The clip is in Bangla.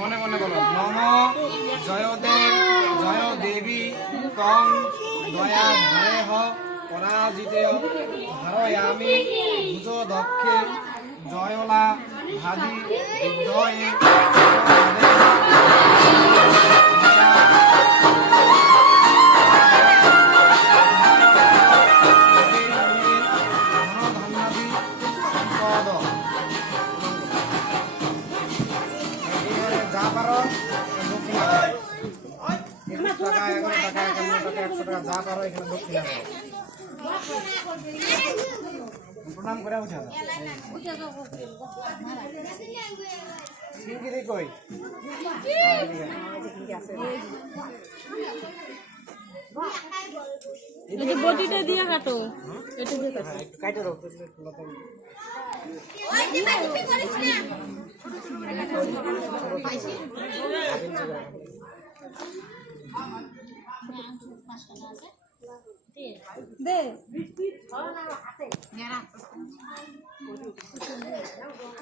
মনে মনে বলো নম জয়দেব জয় দেবী কং দয়া ধারেহ পরাজিতেয় ধারয়ামি ভুজ দক্ষে জয়লা ভাদি বিদ্ধয়ে যা পারো দক্ষিণা টাকা 11 টাকা 51 টাকা 100 টাকা যা পারো এখানে দক্ষিণা প্রণাম করে উঠা সিঙ্গিরি কই এই বটিটা দিয়ে কাটো এটা দিয়ে কাটো কাটো দাও ওই যে বাকি করিস না দে